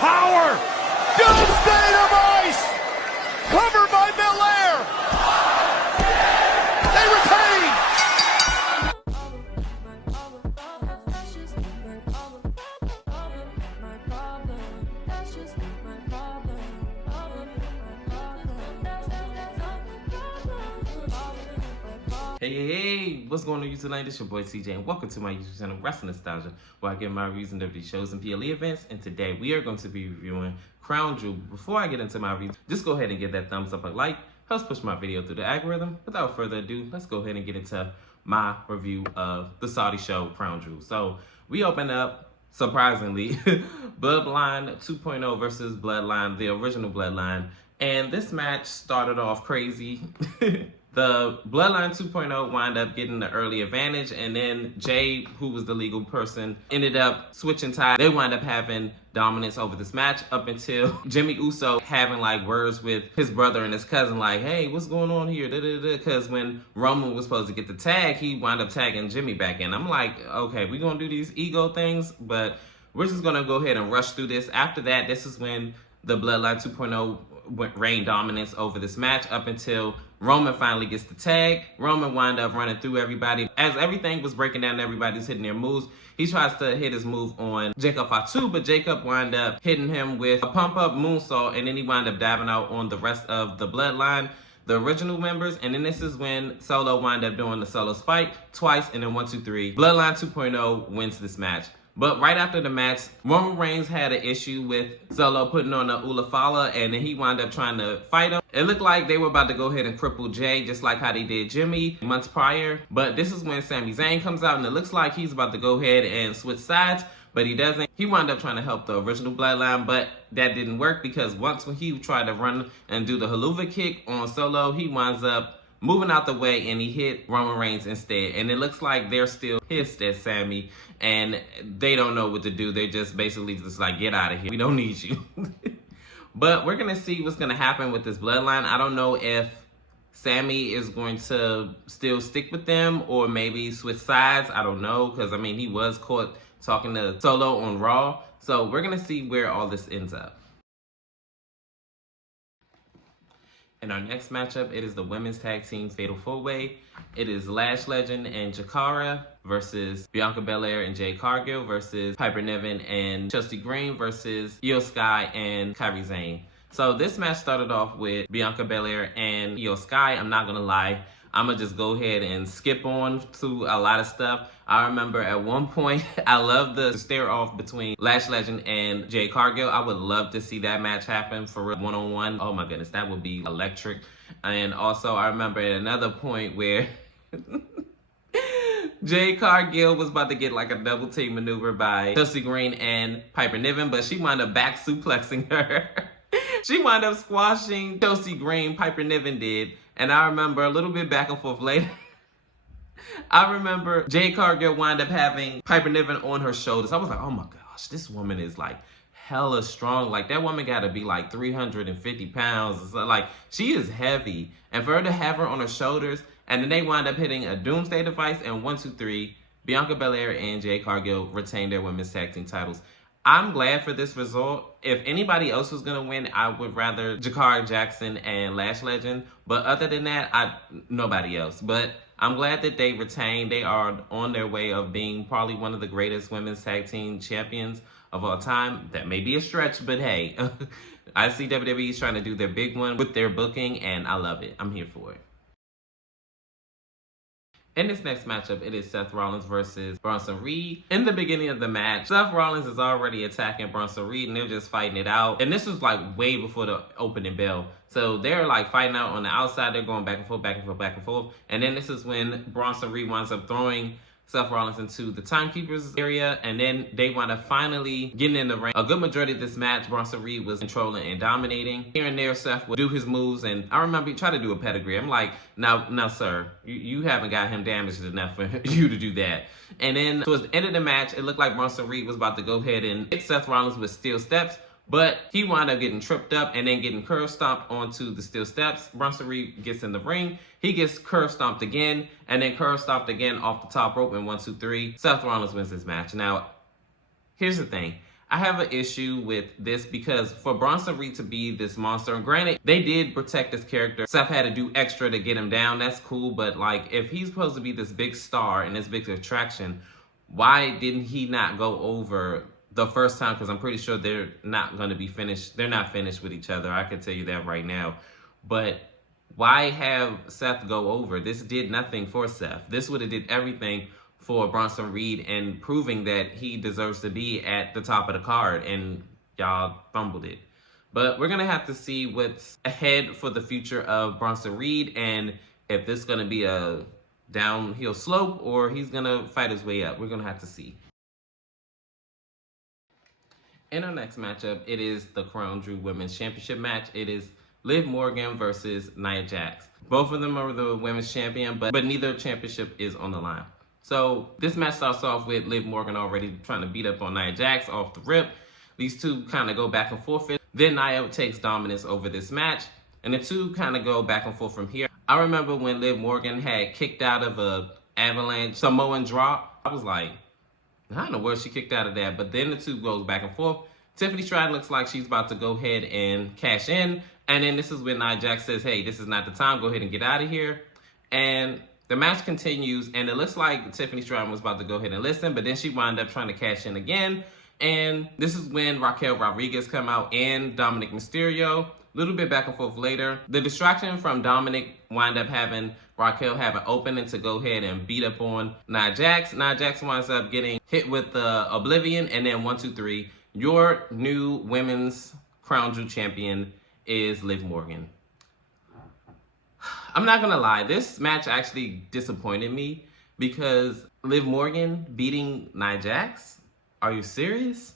power. Doomsday device. Covered by Belair. They retain. Hey, what's going on YouTube tonight? It's your boy CJ and welcome to my YouTube channel, Wrestling Nostalgia, where I get my reviews of WWE shows and PLE events. And today we are going to be reviewing Crown Jewel. Before I get into my review, just go ahead and give that thumbs up and like. Helps push my video through the algorithm. Without further ado, let's go ahead and get into my review of the Saudi show, Crown Jewel. So we open up, surprisingly, Bloodline 2.0 versus Bloodline, the original Bloodline. And this match started off crazy. The Bloodline 2.0 wind up getting the early advantage, and then Jay, who was the legal person, ended up switching ties. They wind up having dominance over this match up until Jimmy Uso having like words with his brother and his cousin like, hey, what's going on here? Because when Roman was supposed to get the tag, he wound up tagging Jimmy back in. I'm like, okay, we're going to do these ego things, but we're just going to go ahead and rush through this. After that, this is when the Bloodline 2.0 reigned dominance over this match up until Roman finally gets the tag. Roman wound up running through everybody. As everything was breaking down, everybody's hitting their moves. He tries to hit his move on Jacob Fatu, but Jacob wound up hitting him with a pump-up moonsault, and then he wound up diving out on the rest of the Bloodline, the original members. And then this is when Solo wound up doing the Solo Spike twice, and then 1, 2, 3. Bloodline 2.0 wins this match. But right after the match, Roman Reigns had an issue with Solo putting on the Ulafala, and then he wound up trying to fight him. It looked like they were about to go ahead and cripple Jay, just like how they did Jimmy months prior. But this is when Sami Zayn comes out, and it looks like he's about to go ahead and switch sides, but he doesn't. He wound up trying to help the original Bloodline, but that didn't work because once when he tried to run and do the haluva kick on Solo, he winds up moving out the way, and he hit Roman Reigns instead. And it looks like they're still pissed at Sami, and they don't know what to do. They're just basically just like, get out of here. We don't need you. But we're going to see what's going to happen with this Bloodline. I don't know if Sami is going to still stick with them or maybe switch sides. I don't know, because, I mean, he was caught talking to Solo on Raw. So we're going to see where all this ends up. In our next matchup, it is the women's tag team fatal four-way. It is Lash Legend and Jakara versus Bianca Belair and Jade Cargill versus Piper Niven and Chelsea Green versus Io Sky and Kairi Sane. So this match started off with Bianca Belair and Io Sky. I'm not gonna lie, I'm gonna just go ahead and skip on through a lot of stuff. I remember at one point, I loved the stare off between Lash Legend and Jade Cargill. I would love to see that match happen for one-on-one. Oh my goodness, that would be electric. And also, I remember at another point where Jade Cargill was about to get like a double team maneuver by Chelsea Green and Piper Niven, but she wound up back suplexing her. She wound up squashing Chelsea Green, Piper Niven did. And I remember a little bit back and forth later, I remember Jade Cargill wound up having Piper Niven on her shoulders. I was like, oh my gosh, this woman is like hella strong. Like that woman got to be like 350 pounds. So, like she is heavy. And for her to have her on her shoulders, and then they wind up hitting a Doomsday device, and 1, 2, 3, Bianca Belair and Jade Cargill retained their women's tag team titles. I'm glad for this result. If anybody else was going to win, I would rather Jakara Jackson and Lash Legend. But other than that, nobody else. But I'm glad that they retained. They are on their way of being probably one of the greatest women's tag team champions of all time. That may be a stretch, but hey, I see WWE's trying to do their big one with their booking, and I love it. I'm here for it. In this next matchup, it is Seth Rollins versus Bronson Reed. In the beginning of the match, Seth Rollins is already attacking Bronson Reed, and they're just fighting it out. And this was like way before the opening bell. So they're like fighting out on the outside. They're going back and forth, back and forth, back and forth. And then this is when Bronson Reed winds up throwing Seth Rollins into the timekeepers area, and then they wind up finally getting in the ring. A good majority of this match, Bronson Reed was controlling and dominating. Here and there, Seth would do his moves, and I remember he tried to do a pedigree. I'm like, now, sir, you haven't got him damaged enough for you to do that. And then towards the end of the match, it looked like Bronson Reed was about to go ahead and hit Seth Rollins with steel steps, but he wound up getting tripped up and then getting curb stomped onto the steel steps. Bronson Reed gets in the ring. He gets curb stomped again, and then curb stomped again off the top rope in 1, 2, 3. Seth Rollins wins this match. Now, here's the thing. I have an issue with this because for Bronson Reed to be this monster, and granted, they did protect his character. Seth had to do extra to get him down. That's cool, but like if he's supposed to be this big star and this big attraction, why didn't he not go over the first time? Because I'm pretty sure they're not going to be finished. They're not finished with each other. I can tell you that right now. But why have Seth go over? This did nothing for Seth. This would have did everything for Bronson Reed and proving that he deserves to be at the top of the card, and y'all fumbled it. But we're going to have to see what's ahead for the future of Bronson Reed and if this is going to be a downhill slope or he's going to fight his way up. We're going to have to see. In our next matchup, it is the Crown Jewel Women's Championship match. It is Liv Morgan versus Nia Jax. Both of them are the women's champion, but neither championship is on the line. So this match starts off with Liv Morgan already trying to beat up on Nia Jax off the rip. These two kind of go back and forth. Then Nia takes dominance over this match, and the two kind of go back and forth from here. I remember when Liv Morgan had kicked out of a Avalanche Samoan drop. I was like, I don't know where she kicked out of that, but then the two goes back and forth. Tiffany Stratton looks like she's about to go ahead and cash in, and then this is when Nia Jax says, hey, this is not the time, go ahead and get out of here. And the match continues, and it looks like Tiffany Stratton was about to go ahead and listen, but then she wound up trying to cash in again. And this is when Raquel Rodriguez come out and Dominic Mysterio. A little bit back and forth later. The distraction from Dominic wind up having Raquel have an opening to go ahead and beat up on Nia Jax. Nia Jax winds up getting hit with the Oblivion, and then 1, 2, 3. Your new women's Crown Jewel champion is Liv Morgan. I'm not gonna lie, this match actually disappointed me because Liv Morgan beating Nia Jax? Are you serious?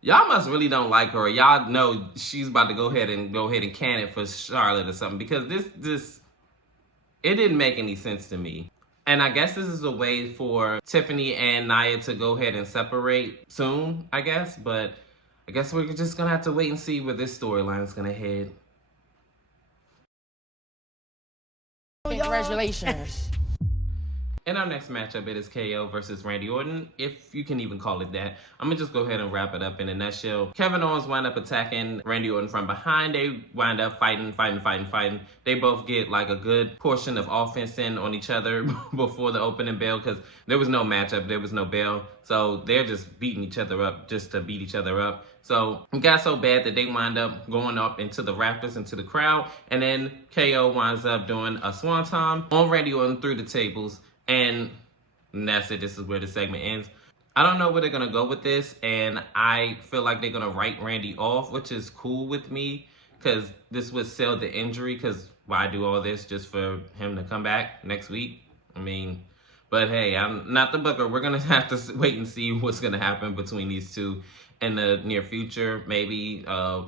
Y'all must really don't like her. Y'all know she's about to go ahead and can it for Charlotte or something, because this it didn't make any sense to me. And I guess this is a way for Tiffany and Nia to go ahead and separate soon, I guess. But I guess we're just gonna have to wait and see where this storyline is gonna head. Congratulations. In our next matchup, it is KO versus Randy Orton, if you can even call it that. I'm going to just go ahead and wrap it up in a nutshell. Kevin Owens wind up attacking Randy Orton from behind. They wind up fighting. They both get like a good portion of offense in on each other before the opening bell, because there was no matchup, there was no bell. So they're just beating each other up just to beat each other up. So it got so bad that they wind up going up into the rafters, into the crowd. And then KO winds up doing a swanton on Randy Orton through the tables. And that's it. This is where the segment ends. I don't know where they're going to go with this, and I feel like they're going to write Randy off, which is cool with me, because this would sell the injury, because why do all this just for him to come back next week? I mean, but hey, I'm not the booker. We're going to have to wait and see what's going to happen between these two in the near future. Maybe a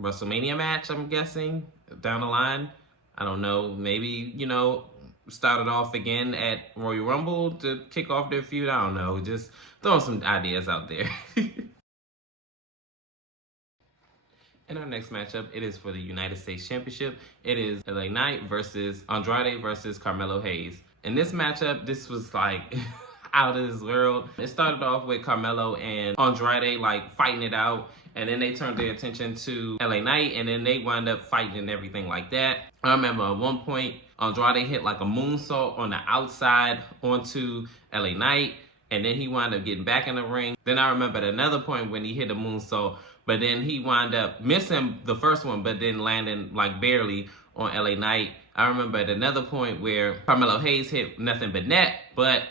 WrestleMania match, I'm guessing, down the line. I don't know. Maybe, you know, started off again at Royal Rumble to kick off their feud. I don't know. Just throwing some ideas out there. In our next matchup, it is for the United States Championship. It is LA Knight versus Andrade versus Carmelo Hayes. In this matchup, this was like out of this world. It started off with Carmelo and Andrade like fighting it out, and then they turned their attention to LA Knight, and then they wound up fighting and everything like that. I remember at one point, Andrade hit like a moonsault on the outside onto LA Knight, and then he wound up getting back in the ring. Then I remember at another point when he hit a moonsault, but then he wound up missing the first one, but then landing like barely on LA Knight. I remember at another point where Carmelo Hayes hit nothing but net, but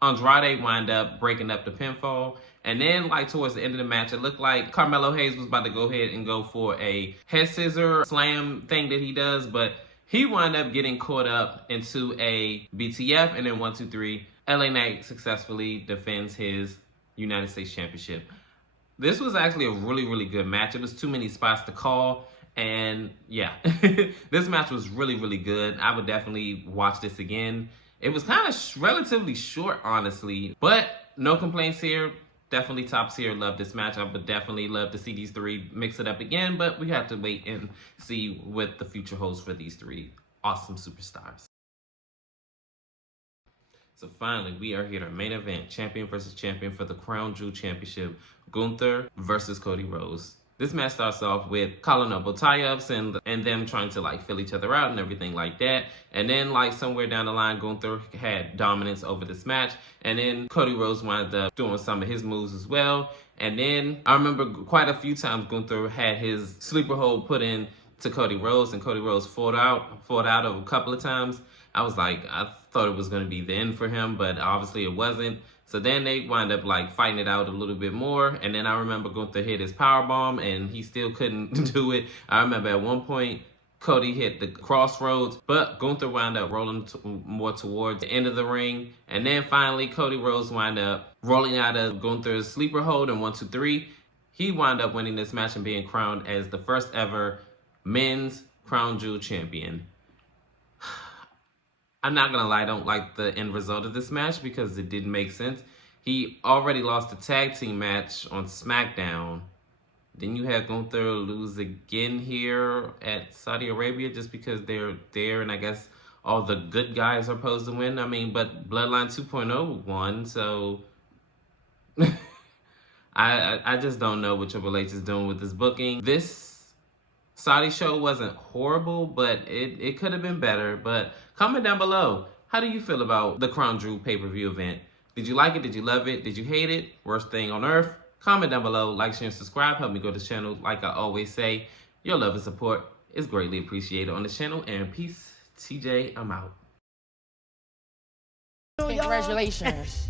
Andrade wound up breaking up the pinfall. And then, like, towards the end of the match, it looked like Carmelo Hayes was about to go ahead and go for a head scissor slam thing that he does, but he wound up getting caught up into a BTF, and then 1, 2, 3, LA Knight successfully defends his United States Championship. This was actually a really, really good match. It was too many spots to call, and yeah, this match was really, really good. I would definitely watch this again. It was kind of relatively short, honestly, but no complaints here. Definitely top tier. Love this match. I would definitely love to see these three mix it up again, but we have to wait and see what the future holds for these three awesome superstars. So finally, we are here to main event, champion versus champion for the Crown Jewel Championship, Gunther versus Cody Rhodes. This match starts off with calling up tie-ups and them trying to like fill each other out and everything like that. And then like somewhere down the line, Gunther had dominance over this match. And then Cody Rhodes wound up doing some of his moves as well. And then I remember quite a few times Gunther had his sleeper hold put in to Cody Rhodes, and Cody Rhodes fought out a couple of times. I was like, I thought it was going to be the end for him, but obviously it wasn't. So then they wind up like fighting it out a little bit more. And then I remember Gunther hit his powerbomb and he still couldn't do it. I remember at one point Cody hit the crossroads, but Gunther wound up rolling more towards the end of the ring. And then finally Cody Rhodes wound up rolling out of Gunther's sleeper hold in 1, 2, 3. He wound up winning this match and being crowned as the first ever men's Crown Jewel champion. I'm not going to lie, I don't like the end result of this match because it didn't make sense. He already lost a tag team match on SmackDown. Then you had Gunther lose again here at Saudi Arabia just because they're there and I guess all the good guys are supposed to win. I mean, but Bloodline 2.0 won, so I just don't know what Triple H is doing with this booking. This Saudi show wasn't horrible, but it could have been better. But comment down below, how do you feel about the Crown Jewel pay-per-view event? Did you like it? Did you love it? Did you hate it? Worst thing on earth? Comment down below, like, share, and subscribe. Help me grow this channel. Like I always say, your love and support is greatly appreciated on the channel. And peace. TJ, I'm out. Congratulations.